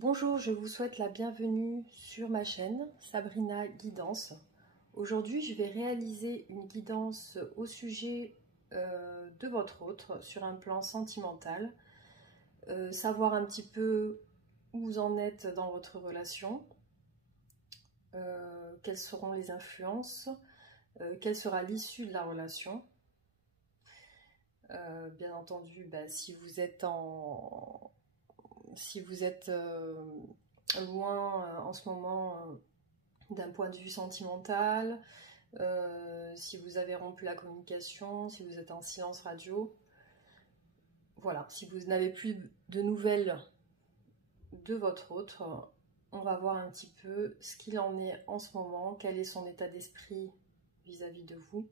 Bonjour, je vous souhaite la bienvenue sur ma chaîne Sabrina Guidance. Aujourd'hui, je vais réaliser une guidance au sujet de votre autre sur un plan sentimental. Savoir un petit peu où vous en êtes dans votre relation, quelles seront les influences, quelle sera l'issue de la relation. Bien entendu, si vous êtes loin en ce moment d'un point de vue sentimental, si vous avez rompu la communication, si vous êtes en silence radio, voilà, si vous n'avez plus de nouvelles de votre autre, on va voir un petit peu ce qu'il en est en ce moment, quel est son état d'esprit vis-à-vis de vous,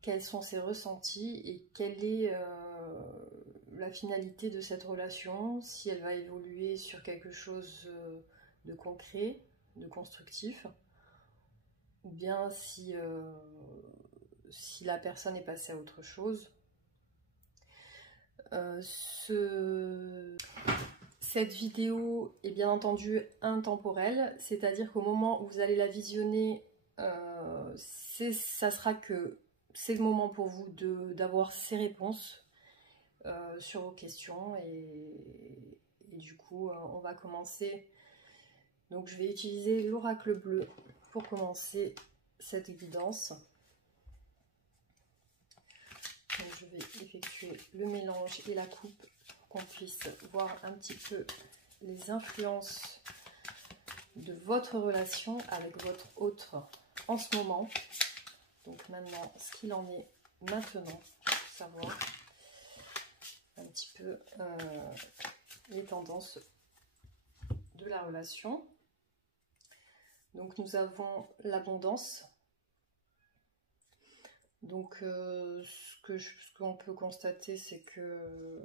quels sont ses ressentis et quelle est la finalité de cette relation, si elle va évoluer sur quelque chose de concret, de constructif, ou bien si la personne est passée à autre chose. Cette vidéo est bien entendu intemporelle, c'est-à-dire qu'au moment où vous allez la visionner, ça sera que c'est le moment pour vous d'avoir ces réponses sur vos questions et du coup on va commencer. Donc je vais utiliser l'oracle bleu pour commencer cette guidance. Donc, je vais effectuer le mélange et la coupe pour qu'on puisse voir un petit peu les influences de votre relation avec votre autre en ce moment. Donc maintenant, ce qu'il en est maintenant, pour savoir un petit peu les tendances de la relation. Donc nous avons l'abondance. Donc ce qu'on peut constater, c'est que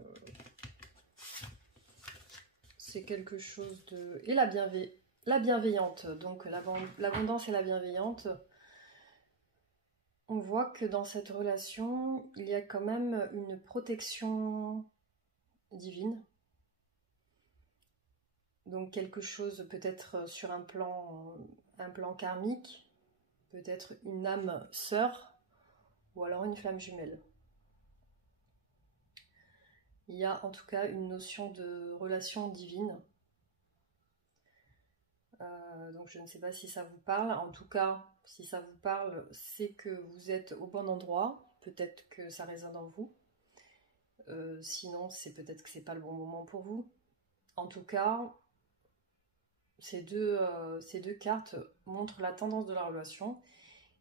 c'est quelque chose de... Et la bienveillante, donc l'abondance et la bienveillante. On voit que dans cette relation, il y a quand même une protection divine. Donc quelque chose peut-être sur un plan karmique, peut-être une âme sœur, ou alors une flamme jumelle. Il y a en tout cas une notion de relation divine. Donc je ne sais pas si ça vous parle. En tout cas, si ça vous parle, c'est que vous êtes au bon endroit. Peut-être que ça résonne en vous. Sinon, c'est peut-être que c'est pas le bon moment pour vous. En tout cas, ces deux cartes montrent la tendance de la relation.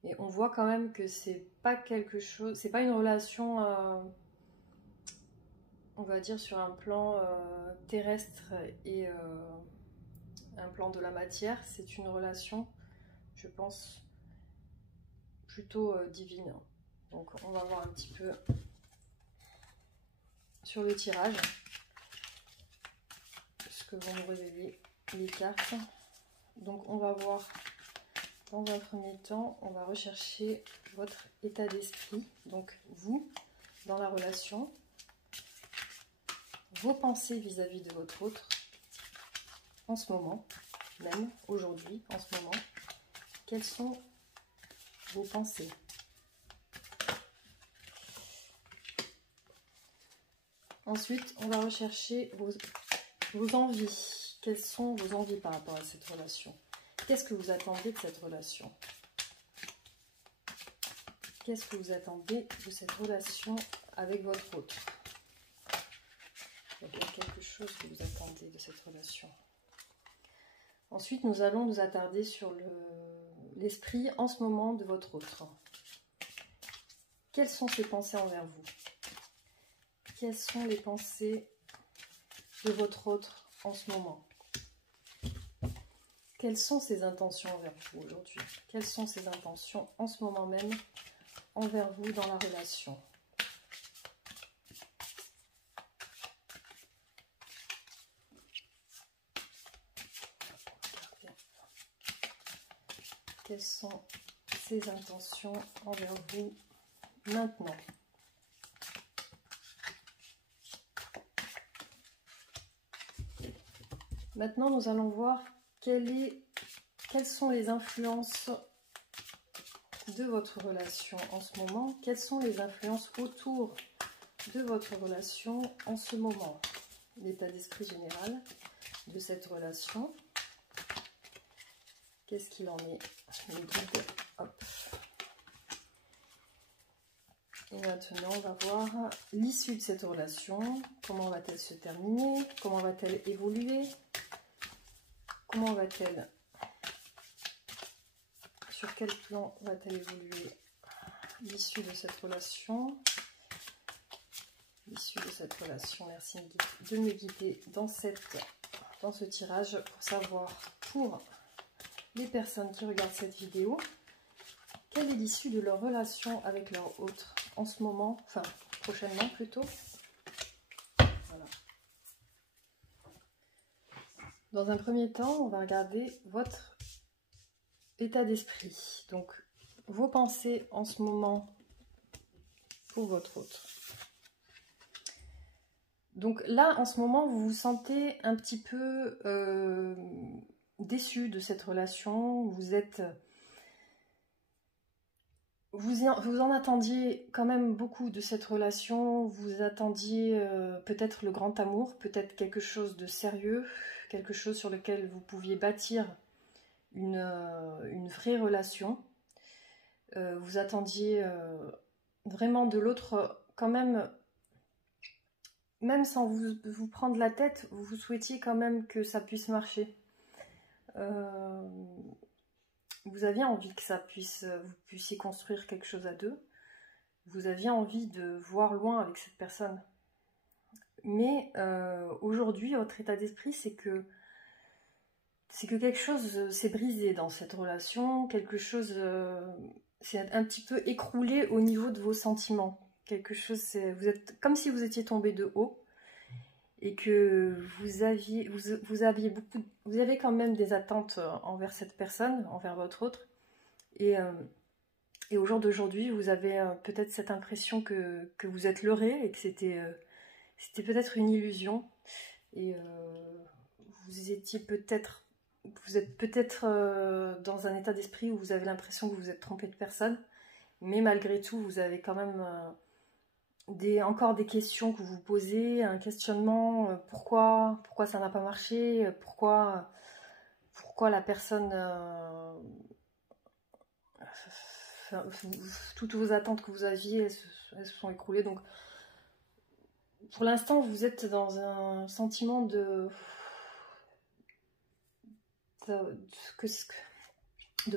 Et on voit quand même que c'est pas quelque chose, c'est pas une relation, on va dire, sur un plan terrestre et un plan de la matière. C'est une relation, je pense, plutôt divine. Donc on va voir un petit peu sur le tirage ce que vont nous révéler les cartes. Donc on va voir. Dans un premier temps, on va rechercher votre état d'esprit, donc vous, dans la relation, vos pensées vis-à-vis de votre autre, en ce moment, même aujourd'hui, en ce moment, quelles sont vos pensées? Ensuite, on va rechercher vos envies. Quelles sont vos envies par rapport à cette relation? Qu'est-ce que vous attendez de cette relation? Qu'est-ce que vous attendez de cette relation avec votre autre? Il y a bien quelque chose que vous attendez de cette relation. Ensuite, nous allons nous attarder sur l'esprit en ce moment de votre autre. Quelles sont ses pensées envers vous? Quelles sont les pensées de votre autre en ce moment? Quelles sont ses intentions envers vous aujourd'hui? Quelles sont ses intentions en ce moment même envers vous dans la relation? Quelles sont ses intentions envers vous maintenant? Maintenant, nous allons voir quelles sont les influences de votre relation en ce moment. Quelles sont les influences autour de votre relation en ce moment. L'état d'esprit général de cette relation. Qu'est-ce qu'il en est? Le guide. Hop. Et maintenant, on va voir l'issue de cette relation. Comment va-t-elle se terminer? Comment va-t-elle évoluer? Comment va-t-elle? Sur quel plan va-t-elle évoluer l'issue de cette relation? L'issue de cette relation. Merci de me guider dans ce tirage pour savoir, pour les personnes qui regardent cette vidéo, quelle est l'issue de leur relation avec leur autre en ce moment, enfin prochainement plutôt. Voilà. Dans un premier temps, on va regarder votre état d'esprit, donc vos pensées en ce moment pour votre autre. Donc là, en ce moment, vous vous sentez un petit peu déçu de cette relation. Vous en attendiez quand même beaucoup de cette relation. Vous attendiez peut-être le grand amour, peut-être quelque chose de sérieux, quelque chose sur lequel vous pouviez bâtir une vraie relation. Vous attendiez vraiment de l'autre quand même sans vous prendre la tête, vous souhaitiez quand même que ça puisse marcher. Vous aviez envie que vous puissiez construire quelque chose à deux. Vous aviez envie de voir loin avec cette personne. Mais aujourd'hui, votre état d'esprit, c'est que quelque chose s'est brisé dans cette relation, quelque chose s'est un petit peu écroulé au niveau de vos sentiments. Quelque chose, vous êtes comme si vous étiez tombé de haut et que vous avez quand même des attentes envers cette personne, envers votre autre. Et au jour d'aujourd'hui, vous avez peut-être cette impression que vous êtes leurré et que c'était peut-être une illusion. Et vous êtes peut-être dans un état d'esprit où vous avez l'impression que vous vous êtes trompé de personne. Mais malgré tout, vous avez quand même encore des questions que vous vous posez, un questionnement, pourquoi ça n'a pas marché, pourquoi la personne, toutes vos attentes que vous aviez, elles se sont écroulées. Donc, pour l'instant, vous êtes dans un sentiment de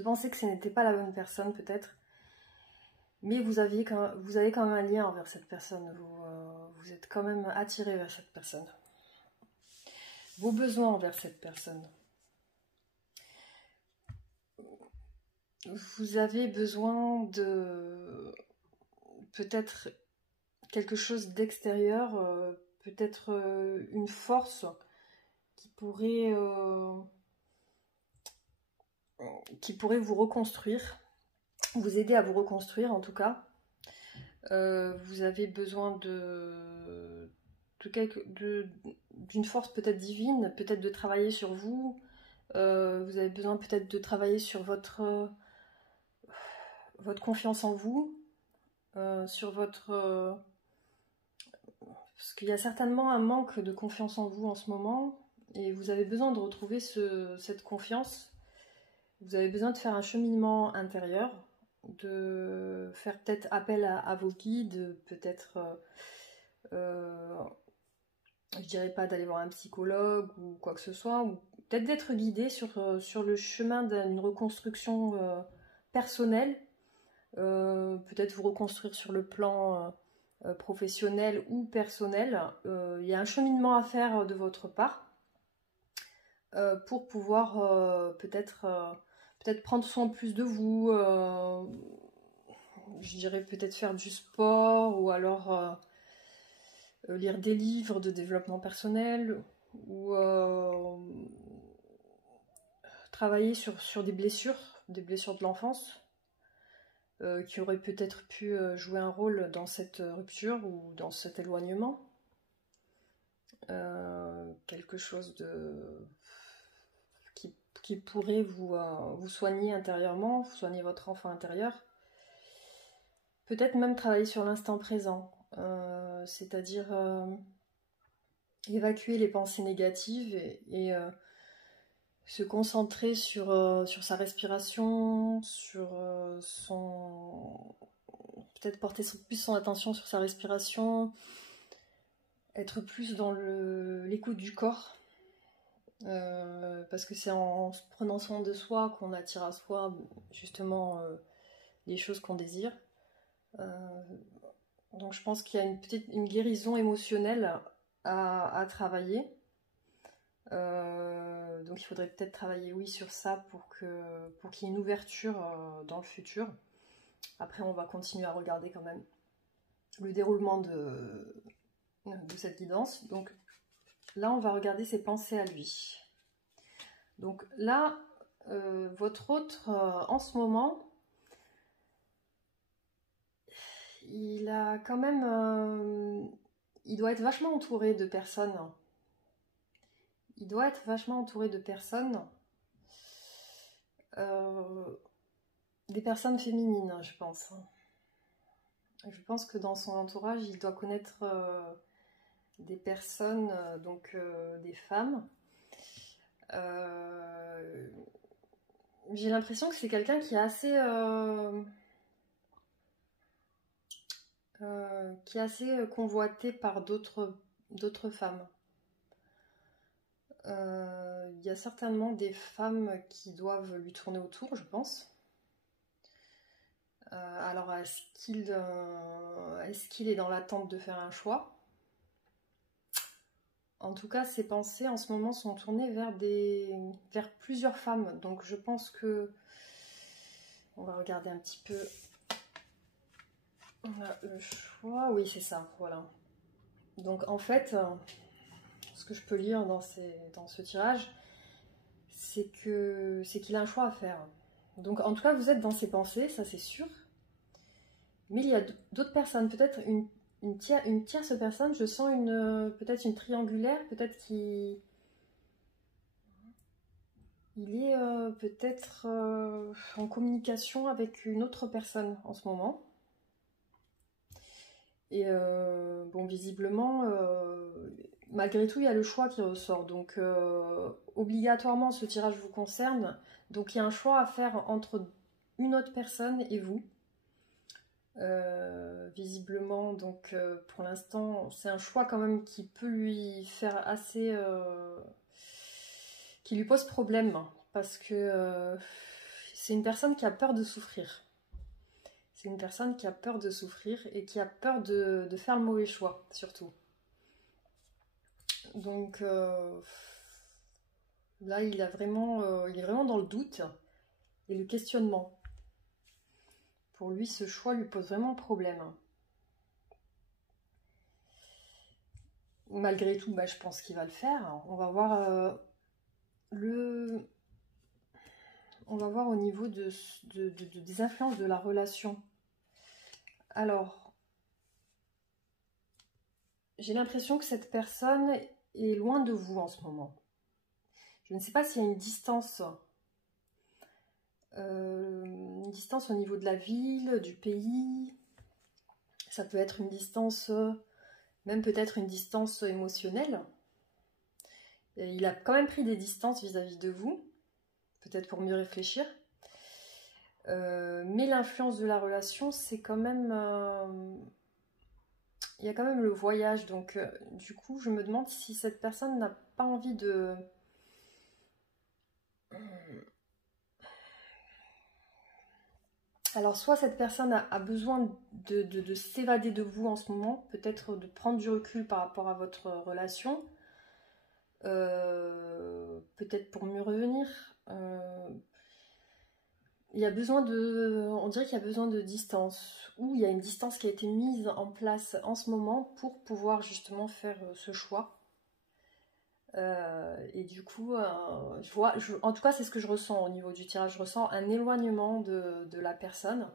penser que ce n'était pas la bonne personne, peut-être. Mais vous avez quand même un lien envers cette personne. Vous êtes quand même attiré vers cette personne. Vos besoins envers cette personne. Vous avez besoin de peut-être quelque chose d'extérieur, peut-être une force qui pourrait vous reconstruire. Vous aider à vous reconstruire en tout cas. Vous avez besoin d'une force peut-être divine, peut-être de travailler sur vous. Vous avez besoin peut-être de travailler sur votre confiance en vous, sur votre... parce qu'il y a certainement un manque de confiance en vous en ce moment, et vous avez besoin de retrouver cette confiance. Vous avez besoin de faire un cheminement intérieur, de faire peut-être appel à vos guides, peut-être, je dirais pas d'aller voir un psychologue ou quoi que ce soit, ou peut-être d'être guidé sur le chemin d'une reconstruction personnelle, peut-être vous reconstruire sur le plan professionnel ou personnel. Il y a un cheminement à faire de votre part pour pouvoir peut-être prendre soin plus de vous, je dirais peut-être faire du sport ou alors lire des livres de développement personnel ou travailler sur des blessures de l'enfance qui auraient peut-être pu jouer un rôle dans cette rupture ou dans cet éloignement. quelque chose qui pourrait vous soigner intérieurement, soigner votre enfant intérieur. Peut-être même travailler sur l'instant présent, c'est-à-dire évacuer les pensées négatives et se concentrer sur sa respiration, sur peut-être porter plus son attention sur sa respiration, être plus dans l'écoute du corps, parce que c'est en prenant soin de soi qu'on attire à soi justement les choses qu'on désire. Donc je pense qu'il y a une guérison émotionnelle à travailler. Donc il faudrait peut-être travailler, oui, sur ça pour qu'il y ait une ouverture dans le futur. Après, on va continuer à regarder quand même le déroulement de cette guidance. Donc là, on va regarder ses pensées à lui. Donc là, votre autre, en ce moment, il a quand même... il doit être vachement entouré de personnes. Il doit être vachement entouré de personnes. Des personnes féminines, je pense. Je pense que dans son entourage, il doit connaître des personnes, donc des femmes. J'ai l'impression que c'est quelqu'un qui est assez... convoité par d'autres femmes. Il y a certainement des femmes qui doivent lui tourner autour, je pense. Alors, est-ce qu'il est dans l'attente de faire un choix? En tout cas, ses pensées en ce moment sont tournées vers plusieurs femmes. Donc je pense que... On va regarder un petit peu... On a le choix... Oui, c'est ça, voilà. Donc en fait, ce que je peux lire dans ce tirage, c'est qu'il a un choix à faire. Donc en tout cas, vous êtes dans ses pensées, ça c'est sûr. Mais il y a d'autres personnes, peut-être une tierce personne, je sens peut-être une triangulaire, peut-être qu'il est peut-être en communication avec une autre personne en ce moment. Et bon, visiblement, malgré tout, il y a le choix qui ressort. Donc obligatoirement, ce tirage vous concerne. Donc il y a un choix à faire entre une autre personne et vous. Visiblement, donc pour l'instant, c'est un choix quand même qui peut lui faire assez... qui lui pose problème, parce que c'est une personne qui a peur de souffrir. C'est une personne qui a peur de souffrir et qui a peur de faire le mauvais choix, surtout. Donc là, il est vraiment dans le doute et le questionnement. Pour lui, ce choix lui pose vraiment problème. Malgré tout, je pense qu'il va le faire. On va voir on va voir au niveau des influences de la relation. Alors, j'ai l'impression que cette personne est loin de vous en ce moment. Je ne sais pas s'il y a une distance au niveau de la ville, du pays. Ça peut être une distance, même peut-être une distance émotionnelle. Et il a quand même pris des distances vis-à-vis de vous, peut-être pour mieux réfléchir. Mais l'influence de la relation, c'est quand même... il y a quand même le voyage, donc du coup, je me demande si cette personne n'a pas envie de... Alors, soit cette personne a besoin de s'évader de vous en ce moment, peut-être de prendre du recul par rapport à votre relation, peut-être pour mieux revenir. Il y a besoin on dirait qu'il y a besoin de distance, ou il y a une distance qui a été mise en place en ce moment pour pouvoir justement faire ce choix. Et du coup, en tout cas, c'est ce que je ressens au niveau du tirage. Je ressens un éloignement de la personne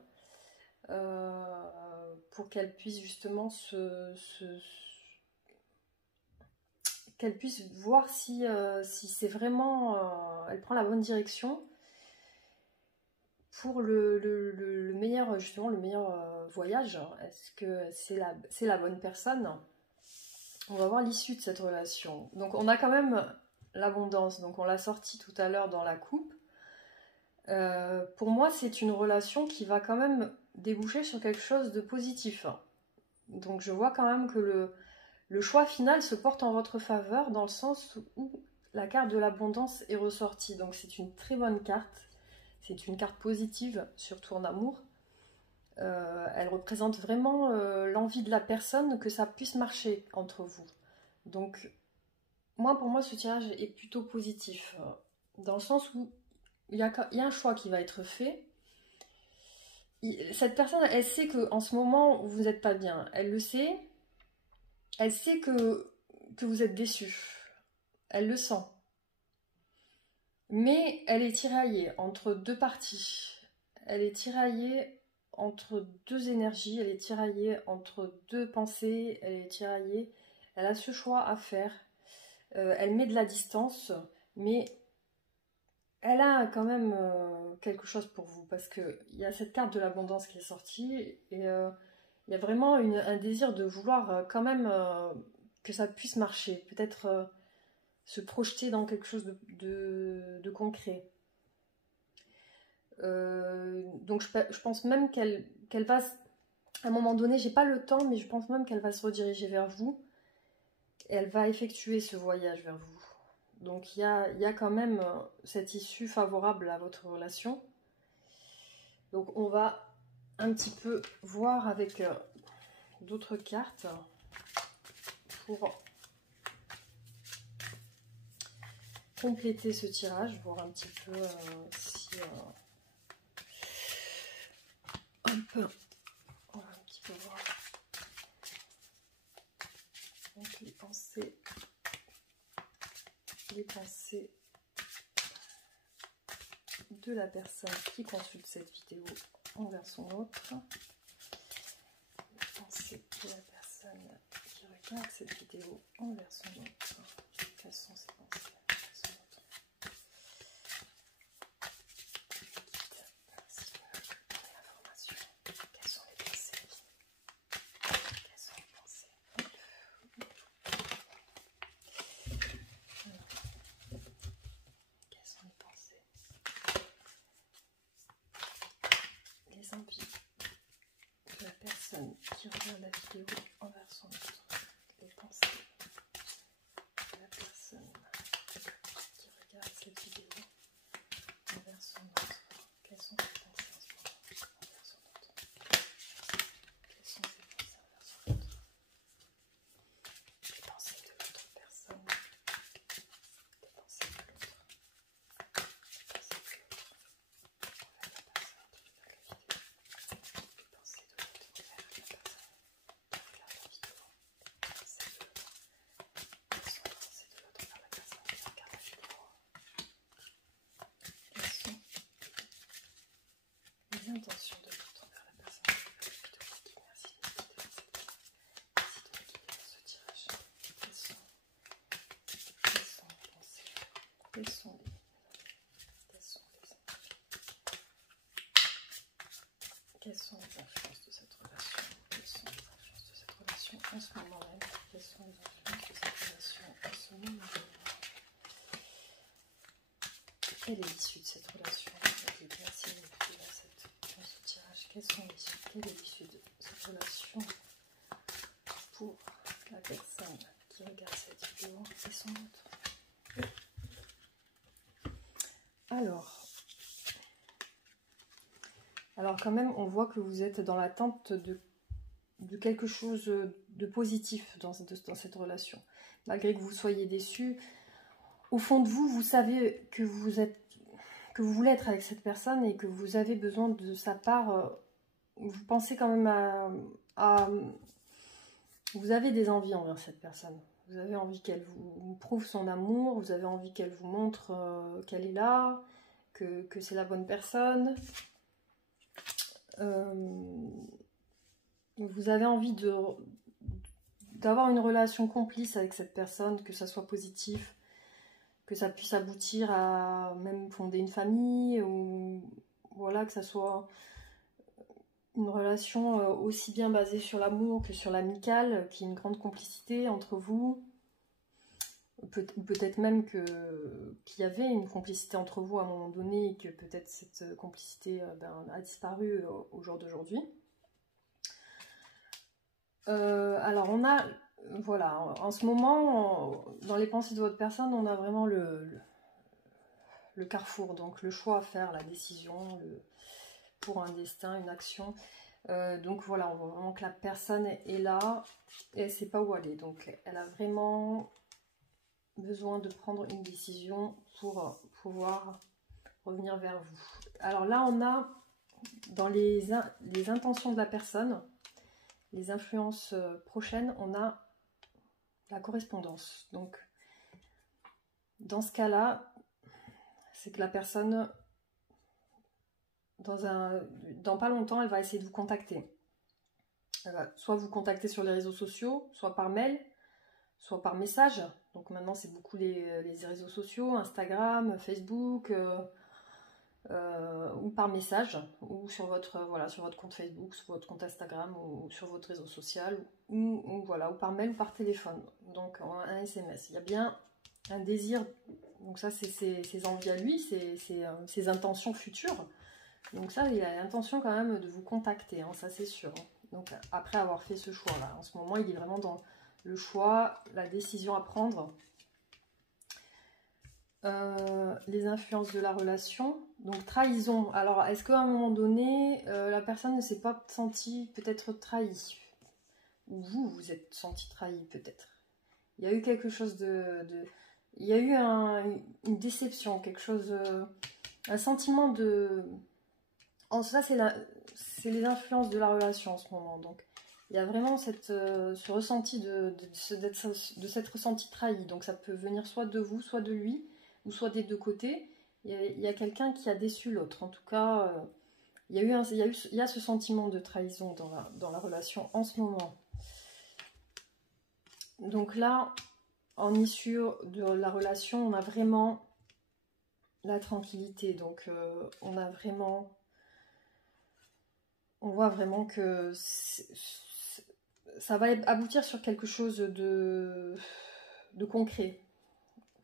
pour qu'elle puisse justement qu'elle puisse voir si, si c'est vraiment, elle prend la bonne direction pour le meilleur, justement, le meilleur voyage. Est-ce que c'est la bonne personne? On va voir l'issue de cette relation. Donc on a quand même l'abondance, donc on l'a sorti tout à l'heure dans la coupe. Pour moi, c'est une relation qui va quand même déboucher sur quelque chose de positif. Donc je vois quand même que le choix final se porte en votre faveur, dans le sens où la carte de l'abondance est ressortie. Donc c'est une très bonne carte. C'est une carte positive, surtout en amour. Elle représente vraiment l'envie de la personne que ça puisse marcher entre vous. Donc, pour moi, ce tirage est plutôt positif. Dans le sens où il y a un choix qui va être fait. Cette personne, elle sait qu'en ce moment, vous n'êtes pas bien. Elle le sait. Elle sait que vous êtes déçu. Elle le sent. Mais elle est tiraillée entre deux parties. Elle est tiraillée entre deux énergies. Elle est tiraillée entre deux pensées. Elle est tiraillée. Elle a ce choix à faire. Elle met de la distance. Mais elle a quand même quelque chose pour vous. Parce qu'il y a cette carte de l'abondance qui est sortie. Et il y a vraiment un désir de vouloir quand même que ça puisse marcher. Peut-être se projeter dans quelque chose de concret. Donc je pense même qu'elle va, à un moment donné, j'ai pas le temps, mais je pense même qu'elle va se rediriger vers vous. Et elle va effectuer ce voyage vers vous. Donc il y a quand même cette issue favorable à votre relation. Donc on va un petit peu voir avec d'autres cartes pour compléter ce tirage, voir un petit peu si on va un petit peu voir donc les pensées de la personne qui consulte cette vidéo envers son autre, les pensées de la personne qui regarde cette vidéo envers son autre. Quelles sont ses pensées envers son autre? Merci pour l'information. Quelles sont les pensées? Quelles sont les pensées? Quelles sont les pensées? Les envies de la personne qui regarde la vidéo envers son autre. Les pensées de la personne qui regarde cette vidéo envers son autre. Quelles sont ses pensées en ce moment envers son autre? Quelles sont ses pensées envers son autre? Les pensées de l'autre personne. Les pensées de l'autre. Les pensées de l'autre envers la personne qui regarde la vidéo. Les pensées de l'autre envers la personne qui regarde la vidéo. Les pensées de l'autre. Quelles sont les pensées de l'autre envers la personne qui regarde la vidéo? Quelles sont les intentions de l'autre envers la personne qui regarde la vidéo? Merci de me guider dans cette vidéo. Merci de me guider dans ce tirage. Quelles sont les pensées? Quelles sont les envies? Quelles sont les influences de cette relation? Quelles sont les influences de cette relation en ce moment même? Quelles sont les influences de cette relation en ce moment même? Quelle est l'issue de cette relation? Merci de me guider dans ce tirage. Quelle est l'issue de cette relation pour la personne qui regarde cette vidéo et son autre? Alors quand même, on voit que vous êtes dans l'attente de quelque chose de positif dans cette relation. Malgré que vous soyez déçu, au fond de vous, vous savez que vous voulez être avec cette personne et que vous avez besoin de sa part. Vous pensez quand même vous avez des envies envers cette personne. Vous avez envie qu'elle vous prouve son amour, vous avez envie qu'elle vous montre qu'elle est là, que c'est la bonne personne. Vous avez envie d'avoir une relation complice avec cette personne, que ça soit positif, que ça puisse aboutir à même fonder une famille, ou voilà, que ça soit une relation aussi bien basée sur l'amour que sur l'amical, qu'il y ait une grande complicité entre vous. Peut-être même qu'il y avait une complicité entre vous à un moment donné et que peut-être cette complicité a disparu au jour d'aujourd'hui. Alors on a, voilà, en ce moment, dans les pensées de votre personne, on a vraiment le carrefour, donc le choix à faire, la décision, pour un destin, une action. Donc voilà, on voit vraiment que la personne est là et elle ne sait pas où aller. Donc elle a vraiment besoin de prendre une décision pour pouvoir revenir vers vous. Alors là, on a dans les intentions de la personne, les influences prochaines, on a la correspondance. Donc dans ce cas-là, c'est que la personne, dans pas longtemps, elle va essayer de vous contacter. Elle va soit vous contacter sur les réseaux sociaux, soit par mail, soit par message. Donc maintenant, c'est beaucoup les réseaux sociaux, Instagram, Facebook, ou par message, ou sur votre, voilà, sur votre compte Facebook, sur votre compte Instagram, ou sur votre réseau social, ou voilà, ou par mail ou par téléphone. Donc un SMS. Il y a bien un désir, donc ça c'est ses envies à lui, ses intentions futures. Donc ça, il a l'intention quand même de vous contacter, hein, ça c'est sûr. Donc après avoir fait ce choix-là, en ce moment, il est vraiment dans le choix, la décision à prendre. Les influences de la relation. Donc trahison. Alors est-ce qu'à un moment donné, la personne ne s'est pas sentie peut-être trahie? Ou vous êtes senti trahi peut-être? Il y a eu quelque chose il y a eu une déception, quelque chose, un sentiment de... Ça c'est les influences de la relation en ce moment. Donc il y a vraiment ce ressenti de s'être ressenti trahi. Donc ça peut venir soit de vous, soit de lui, ou soit des deux côtés. Il y a quelqu'un qui a déçu l'autre. En tout cas, il y a ce sentiment de trahison dans la relation en ce moment. Donc là, en issue de la relation, on a vraiment la tranquillité. Donc on voit vraiment que ça va aboutir sur quelque chose de concret,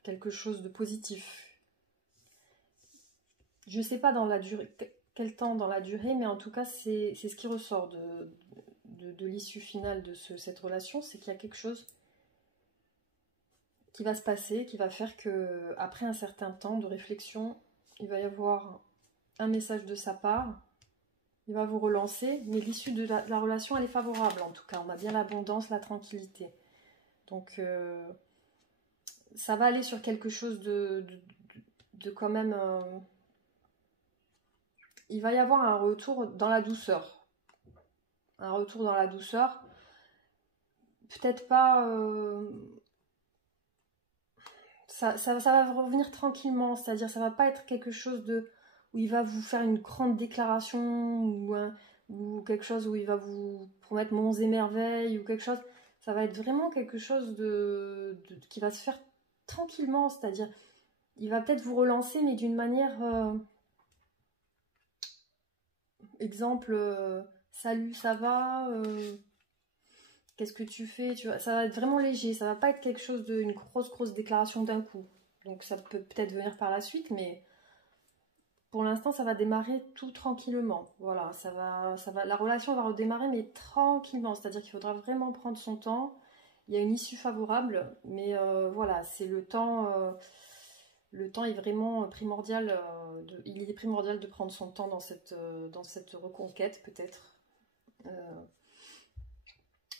quelque chose de positif. Je ne sais pas dans la durée, quel temps dans la durée, mais en tout cas, c'est ce qui ressort de l'issue finale de cette relation, c'est qu'il y a quelque chose qui va se passer, qui va faire que après un certain temps de réflexion, il va y avoir un message de sa part, il va vous relancer, mais l'issue de la relation, elle est favorable en tout cas. On a bien l'abondance, la tranquillité. Donc, ça va aller sur quelque chose de quand même... il va y avoir un retour dans la douceur. Un retour dans la douceur. Peut-être pas... ça va revenir tranquillement, c'est-à-dire ça va pas être quelque chose où il va vous faire une grande déclaration ou quelque chose où il va vous promettre monts et merveilles ou quelque chose. Ça va être vraiment quelque chose qui va se faire tranquillement, c'est-à-dire il va peut-être vous relancer mais d'une manière... exemple, salut, ça va, qu'est-ce que tu fais, tu vois, ça va être vraiment léger, ça va pas être quelque chose une grosse déclaration d'un coup. Donc ça peut peut-être venir par la suite, mais pour l'instant ça va démarrer tout tranquillement. Voilà, la relation va redémarrer mais tranquillement, c'est-à-dire qu'il faudra vraiment prendre son temps. Il y a une issue favorable, mais voilà, c'est le temps. Le temps est vraiment primordial. Il est primordial de prendre son temps dans cette reconquête peut-être.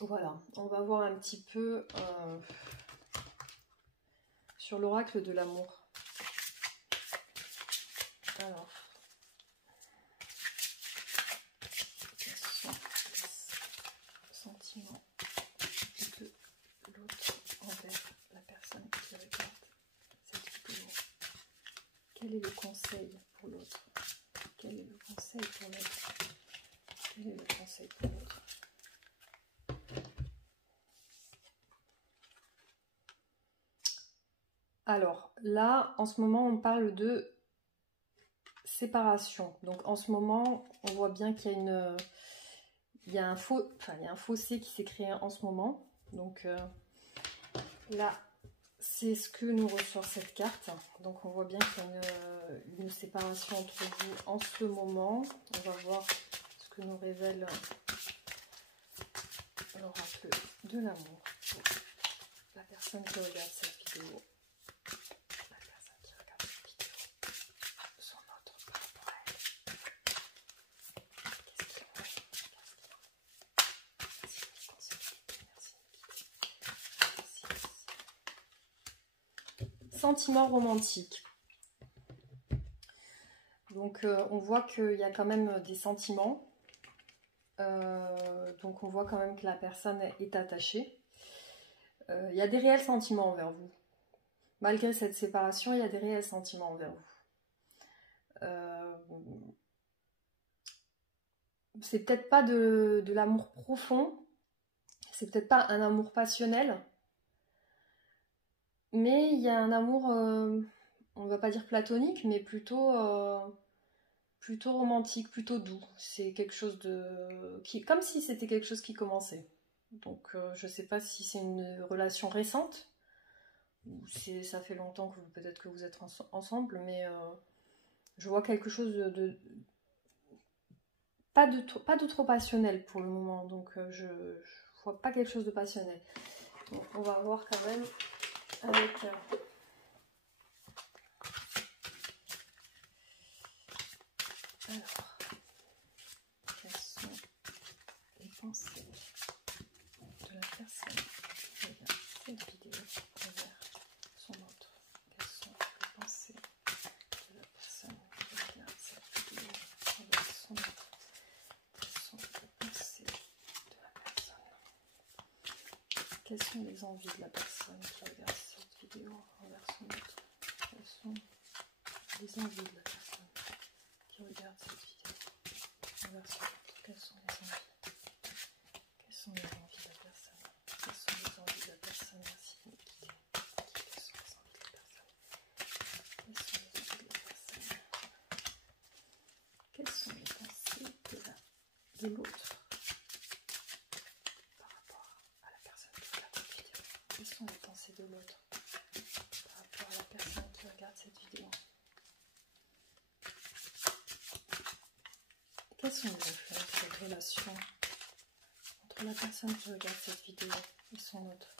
Voilà, on va voir un petit peu sur l'oracle de l'amour. Alors, quels sont les sentiments de l'autre envers la personne qui regarde cette vidéo? Quel est le conseil pour l'autre? Quel est le conseil pour l'autre? Quel est le conseil pour l'autre? Alors, là, en ce moment, on parle de séparation. Donc, en ce moment, on voit bien qu'il y a il y a un fossé qui s'est créé en ce moment. Donc, là, c'est ce que nous ressort cette carte. Donc, on voit bien qu'il y a une séparation entre vous en ce moment. On va voir ce que nous révèle l'oracle de l'amour. La personne qui regarde cette vidéo. La personne qui regarde cette vidéo. Son autre par rapport à elle. Qu'est-ce qu'il en est? Merci, merci. Sentiment romantique. Donc on voit qu'il y a quand même des sentiments. Donc on voit quand même que la personne est attachée. Il y a des réels sentiments envers vous. Malgré cette séparation, il y a des réels sentiments envers vous. C'est peut-être pas de l'amour profond, c'est peut-être pas un amour passionnel, mais il y a un amour, on va pas dire platonique, mais plutôt romantique, plutôt doux. C'est quelque chose comme si c'était quelque chose qui commençait. Donc je sais pas si c'est une relation récente, ou ça fait longtemps que peut-être que vous êtes ensemble, mais je vois quelque chose pas de trop passionnel pour le moment, donc je vois pas quelque chose de passionnel. Donc on va voir quand même avec alors, quelles sont les pensées de la personne qui regarde cette vidéo envers son autre? Quelles sont les pensées de la personne qui regarde cette vidéo envers son autre? Quelles sont les pensées de la personne? Quelles sont les envies de la personne qui regarde cette vidéo envers son autre? Quelles sont les envies de la personne qui regarde cette vidéo envers son autre? Quelles sont les envies? Quelles sont les envies de la personne? Quelles sont les envies de la personne? Merci de m'écouter. Quelles sont les envies de la personne? Quelles sont les envies de la personne? Quelles sont les pensées de l'autre par rapport à la personne qui regarde cette vidéo? Quelles sont les pensées de l'autre par rapport à la personne qui regarde cette vidéo? Quelles sont les influences de cette relation entre la personne qui regarde cette vidéo et son autre?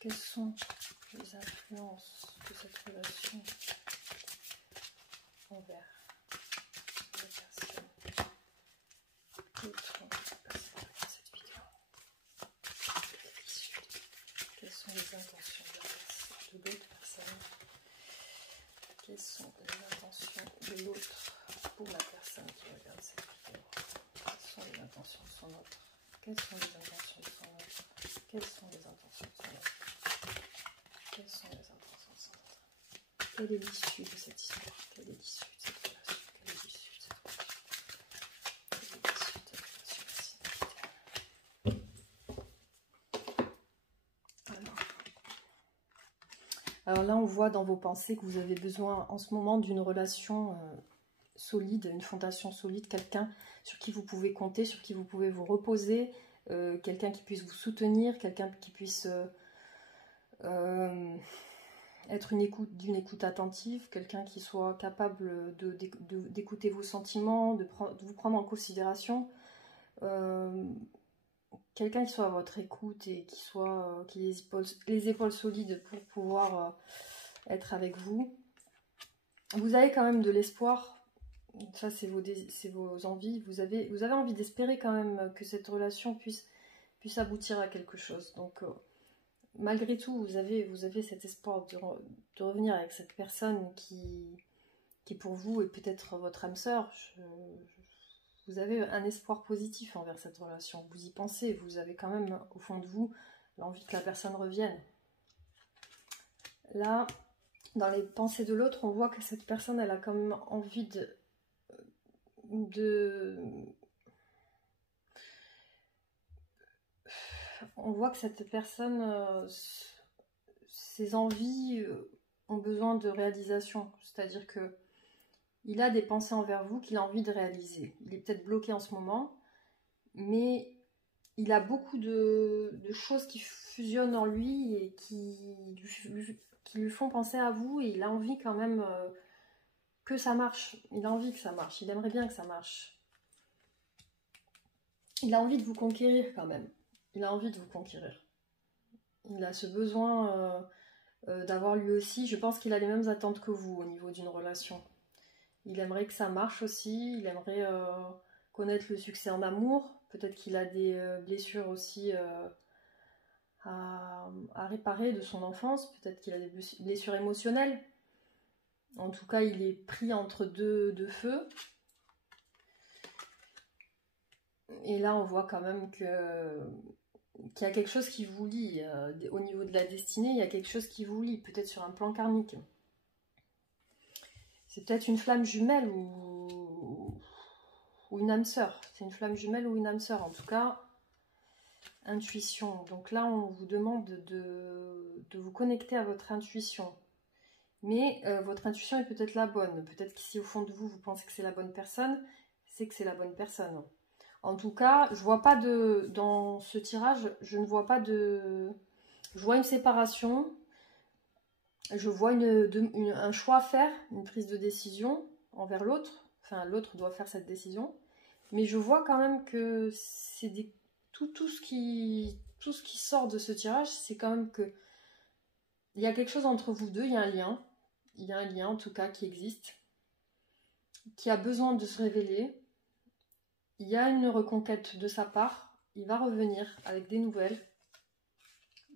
Quelles sont les influences de cette relation envers la personne, l'autre personne qui regarde cette vidéo? Quelles sont les intentions de l'autre personne? Quelles sont les intentions de l'autre pour la personne qui regarde cette vidéo? Quelles sont les intentions de son autre? Quelles sont les intentions de son autre? Quelles sont les intentions de son autre? Quelles sont les intentions de son autre? Quelle est l'issue de cette histoire? Quelle est l'issue de cette relation? Quelle est l'issue de cette relation? Quelle est l'issue de cette relation? Alors là, on voit dans vos pensées que vous avez besoin en ce moment d'une relation solide, une fondation solide, quelqu'un sur qui vous pouvez compter, sur qui vous pouvez vous reposer, quelqu'un qui puisse vous soutenir, quelqu'un qui puisse être d'une écoute attentive, quelqu'un qui soit capable d'écouter vos sentiments, de vous prendre en considération, quelqu'un qui soit à votre écoute et qui ait les épaules solides pour pouvoir être avec vous. Vous avez quand même de l'espoir. Ça, c'est vos envies. Vous avez envie d'espérer quand même que cette relation puisse aboutir à quelque chose. Donc, malgré tout, vous avez cet espoir de revenir avec cette personne qui pour vous est peut-être votre âme sœur. Vous avez un espoir positif envers cette relation. Vous y pensez. Vous avez quand même, au fond de vous, l'envie que la personne revienne. Là, dans les pensées de l'autre, on voit que cette personne, elle a quand même envie on voit que cette personne ses envies ont besoin de réalisation. C'est-à-dire que il a des pensées envers vous qu'il a envie de réaliser. Il est peut-être bloqué en ce moment, mais il a beaucoup de choses qui fusionnent en lui et qui lui font penser à vous, et il a envie quand même que ça marche. Il a envie que ça marche. Il aimerait bien que ça marche. Il a envie de vous conquérir quand même. Il a envie de vous conquérir. Il a ce besoin d'avoir lui aussi. Je pense qu'il a les mêmes attentes que vous au niveau d'une relation. Il aimerait que ça marche aussi. Il aimerait connaître le succès en amour. Peut-être qu'il a des blessures aussi à réparer de son enfance. Peut-être qu'il a des blessures émotionnelles. En tout cas, il est pris entre deux feux. Et là, on voit quand même qu'il y a quelque chose qui vous lie. Au niveau de la destinée, il y a quelque chose qui vous lie. Peut-être sur un plan karmique. C'est peut-être une flamme jumelle ou une âme sœur. C'est une flamme jumelle ou une âme sœur. En tout cas, intuition. Donc là, on vous demande de vous connecter à votre intuition. Mais votre intuition est peut-être la bonne. Peut-être que si au fond de vous, vous pensez que c'est la bonne personne, c'est que c'est la bonne personne. En tout cas, je vois pas dans ce tirage, je ne vois pas de... Je vois une séparation, je vois un choix à faire, une prise de décision envers l'autre. Enfin, l'autre doit faire cette décision. Mais je vois quand même que c'est tout ce qui sort de ce tirage, c'est quand même que il y a quelque chose entre vous deux, il y a un lien. Il y a un lien en tout cas qui existe, qui a besoin de se révéler. Il y a une reconquête de sa part. Il va revenir avec des nouvelles.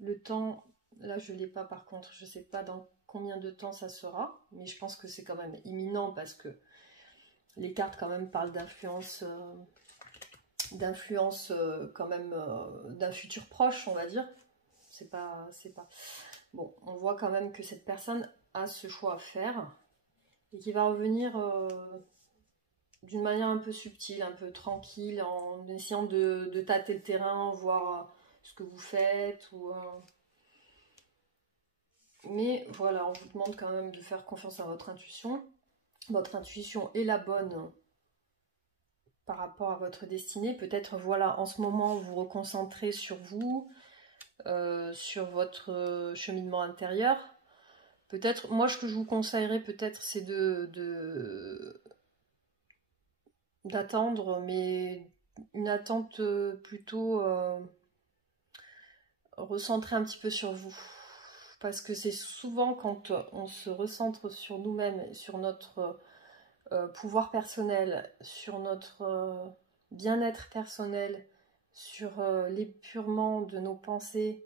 Le temps, là je ne l'ai pas par contre, je ne sais pas dans combien de temps ça sera, mais je pense que c'est quand même imminent parce que les cartes quand même parlent d'influence quand même d'un futur proche, on va dire. C'est pas... Bon, on voit quand même que cette personne a ce choix à faire et qui va revenir d'une manière un peu subtile, un peu tranquille, en essayant de tâter le terrain, voir ce que vous faites. Mais voilà, on vous demande quand même de faire confiance à votre intuition. Votre intuition est la bonne par rapport à votre destinée. Peut-être, voilà, en ce moment, vous reconcentrez sur vous, sur votre cheminement intérieur. Peut-être, moi, ce que je vous conseillerais, peut-être, c'est d'attendre, mais une attente plutôt recentrée un petit peu sur vous. Parce que c'est souvent quand on se recentre sur nous-mêmes, sur notre pouvoir personnel, sur notre bien-être personnel, sur l'épurement de nos pensées,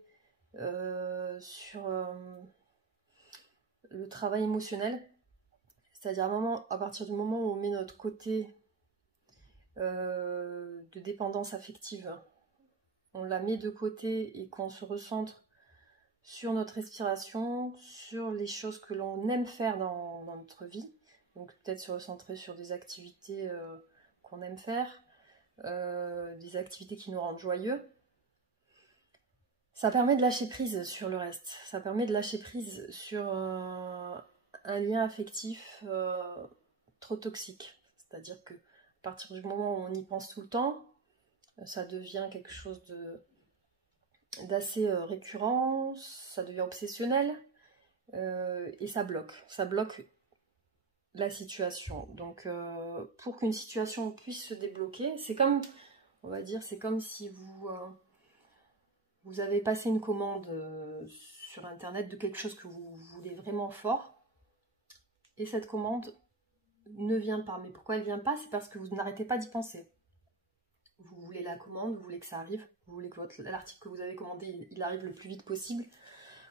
sur le travail émotionnel. C'est-à-dire à partir du moment où on met notre côté de dépendance affective, on la met de côté et qu'on se recentre sur notre respiration, sur les choses que l'on aime faire dans notre vie. Donc peut-être se recentrer sur des activités qu'on aime faire, des activités qui nous rendent joyeux. Ça permet de lâcher prise sur le reste. Ça permet de lâcher prise sur un lien affectif trop toxique. C'est-à-dire que à partir du moment où on y pense tout le temps, ça devient quelque chose d'assez récurrent, ça devient obsessionnel et ça bloque la situation. Donc pour qu'une situation puisse se débloquer, c'est comme, on va dire, c'est comme si vous avez passé une commande sur internet de quelque chose que vous voulez vraiment fort et cette commande ne vient pas. Mais pourquoi elle ne vient pas? C'est parce que vous n'arrêtez pas d'y penser. Vous voulez la commande, vous voulez que ça arrive, vous voulez que l'article que vous avez commandé, il arrive le plus vite possible.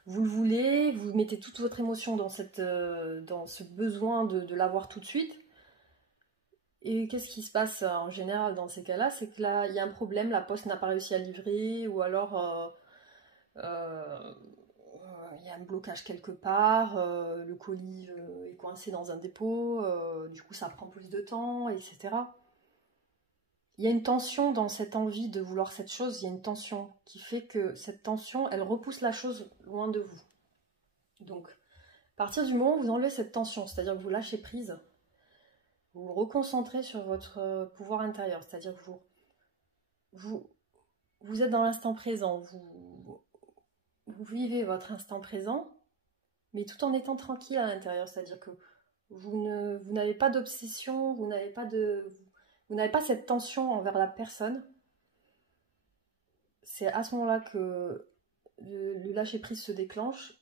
Vous le voulez, vous mettez toute votre émotion dans ce besoin de l'avoir tout de suite. Et qu'est-ce qui se passe en général dans ces cas-là? C'est que là, il y a un problème, la poste n'a pas réussi à livrer, ou alors il y a un blocage quelque part, le colis est coincé dans un dépôt, du coup ça prend plus de temps, etc. Il y a une tension dans cette envie de vouloir cette chose, il y a une tension qui fait que cette tension, elle repousse la chose loin de vous. Donc, à partir du moment où vous enlevez cette tension, c'est-à-dire que vous lâchez prise, vous vous reconcentrez sur votre pouvoir intérieur, c'est-à-dire que vous êtes dans l'instant présent, vous vivez votre instant présent, mais tout en étant tranquille à l'intérieur, c'est-à-dire que vous n'avez pas d'obsession, vous n'avez pas cette tension envers la personne. C'est à ce moment-là que le lâcher-prise se déclenche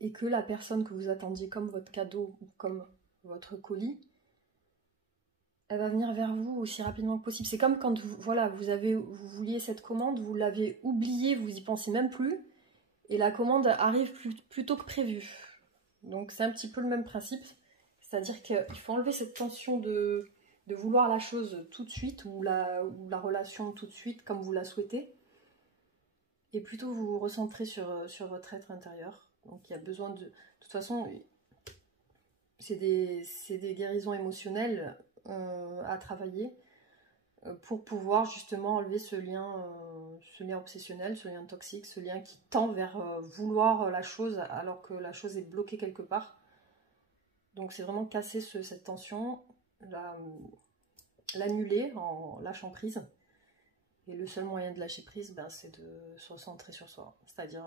et que la personne que vous attendiez comme votre cadeau ou comme votre colis, elle va venir vers vous aussi rapidement que possible. C'est comme quand vous vouliez cette commande, vous l'avez oubliée, vous y pensez même plus, et la commande arrive plus tôt que prévu. Donc c'est un petit peu le même principe, c'est-à-dire qu'il faut enlever cette tension de vouloir la chose tout de suite, ou la relation tout de suite comme vous la souhaitez, et plutôt vous vous recentrez sur votre être intérieur. Donc il y a besoin de toute façon, c'est des guérisons émotionnelles à travailler pour pouvoir justement enlever ce lien obsessionnel, ce lien toxique, ce lien qui tend vers vouloir la chose alors que la chose est bloquée quelque part. Donc c'est vraiment casser cette tension, l'annuler en lâchant prise. Et le seul moyen de lâcher prise, c'est de se recentrer sur soi, c'est-à-dire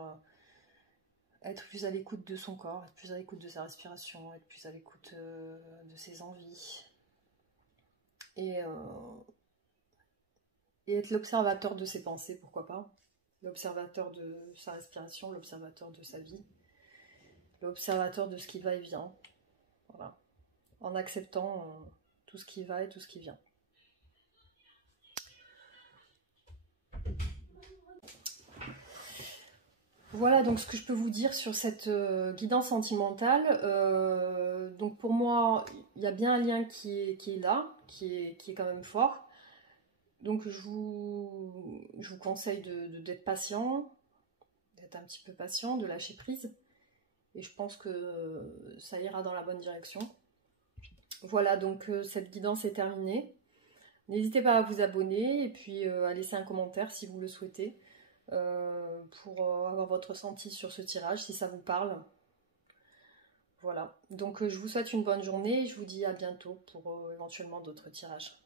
être plus à l'écoute de son corps, être plus à l'écoute de sa respiration, être plus à l'écoute de ses envies. Et être l'observateur de ses pensées, pourquoi pas. L'observateur de sa respiration, l'observateur de sa vie, l'observateur de ce qui va et vient. Voilà. En acceptant tout ce qui va et tout ce qui vient. Voilà donc ce que je peux vous dire sur cette guidance sentimentale. Donc pour moi, il y a bien un lien qui est là, qui est quand même fort. Donc je vous conseille d'être patient, d'être un petit peu patient, de lâcher prise. Et je pense que ça ira dans la bonne direction. Voilà, donc cette guidance est terminée. N'hésitez pas à vous abonner et puis à laisser un commentaire si vous le souhaitez. Pour avoir votre ressenti sur ce tirage, si ça vous parle. Voilà, donc je vous souhaite une bonne journée et je vous dis à bientôt pour éventuellement d'autres tirages.